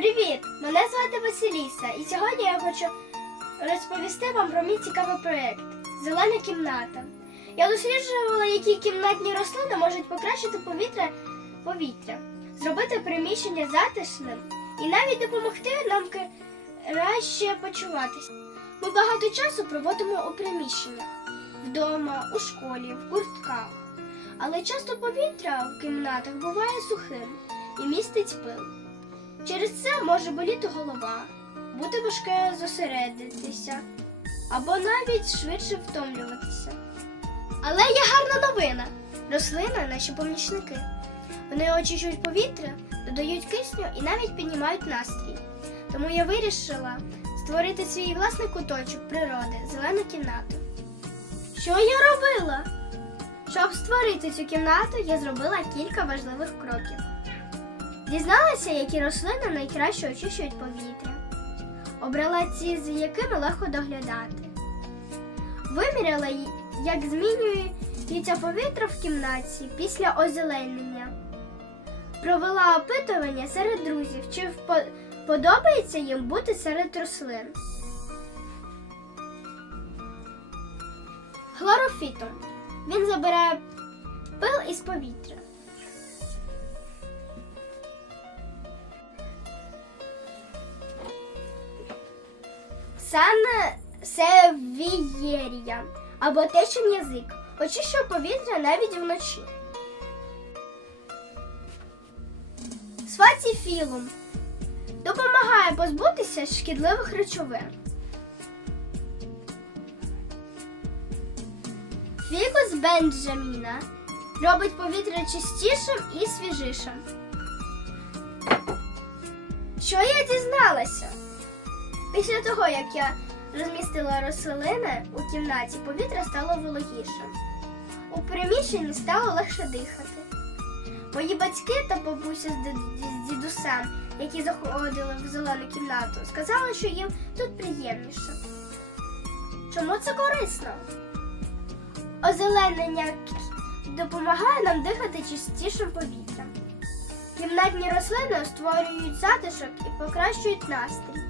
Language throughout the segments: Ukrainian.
Привіт! Мене звати Василіса, і сьогодні я хочу розповісти вам про мій цікавий проєкт Зелена кімната. Я досліджувала, які кімнатні рослини можуть покращити повітря, повітря, зробити приміщення затишним і навіть допомогти нам краще почуватися. Ми багато часу проводимо у приміщеннях вдома, у школі, в гуртках. Але часто повітря в кімнатах буває сухим і містить пил. Через це може боліти голова, бути важке зосередитися або навіть швидше втомлюватися. Але є гарна новина. Рослини наші помічники. Вони очищують повітря, додають кисню і навіть піднімають настрій. Тому я вирішила створити свій власний куточок природи, зелену кімнату. Що я робила? Щоб створити цю кімнату, я зробила кілька важливих кроків. Дізналася, які рослини найкраще очищують повітря. Обрала ті, з якими легко доглядати. Виміряла, як змінюється повітря в кімнаті після озеленення. Провела опитування серед друзів, чи подобається їм бути серед рослин. Хлорофітом. Він забирає пил із повітря. Саме севієрія або течен язик очищує повітря навіть вночі. Сфатіфілум допомагає позбутися шкідливих речовин. Фікус Бенджаміна робить повітря чистішим і свіжішим. Що я дізналася? Після того, як я розмістила рослини у кімнаті, повітря стало вологішим. У приміщенні стало легше дихати. Мої батьки та бабуся з дідусем, які заходили в зелену кімнату, сказали, що їм тут приємніше. Чому це корисно? Озеленення допомагає нам дихати чистішим повітрям. Кімнатні рослини створюють затишок і покращують настрій.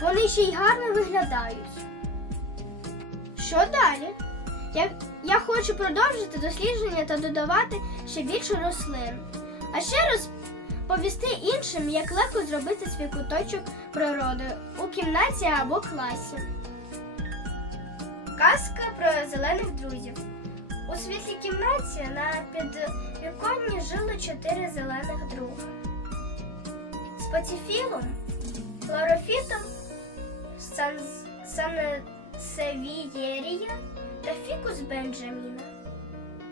Вони ще й гарно виглядають. Що далі? Я, я хочу продовжити дослідження та додавати ще більше рослин. А ще розповісти іншим, як легко зробити свій куточок природи у кімнаті або класі. Казка про зелених друзів. У світлій кімнаті на підвіконні жили чотири зелених друга. З патіфілом, хлорофітом, сан- санесевієрія та фікус Бенджаміна.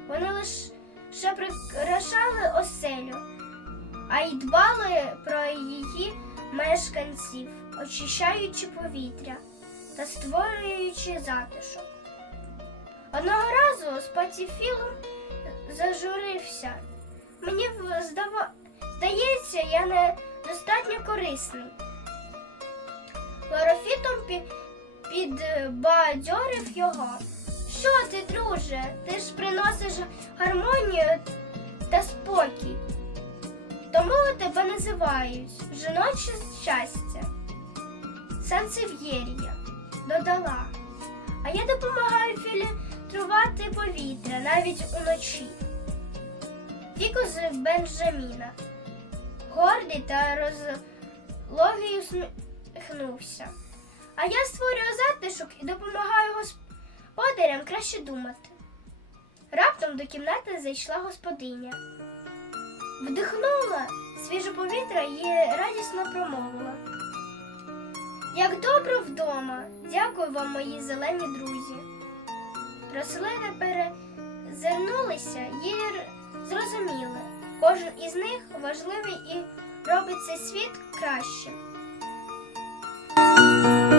Вони лише прикрашали оселю, а й дбали про її мешканців, очищаючи повітря та створюючи затишок. Одного разу Спатіфілом зажурився. Мені здава... здається, я не достатньо корисний. Хлорофітом пі... підбадьорив його. Що ти, друже? Ти ж приносиш гармонію та спокій. Тому тебе називають жіноче щастя. Сансев'єрія додала. А я допомагаю фільтрувати повітря навіть уночі. Фікус Бенджаміна. Гордий та розлогий усміхнувся. А я створюю затишок і допомагаю господарям краще думати. Раптом до кімнати зайшла господиня. Вдихнула свіже повітря і радісно промовила. Як добре вдома, дякую вам, мої зелені друзі. Рослини перезирнулися і зрозуміли, кожен із них важливий і робить цей світ кращим. Thank you.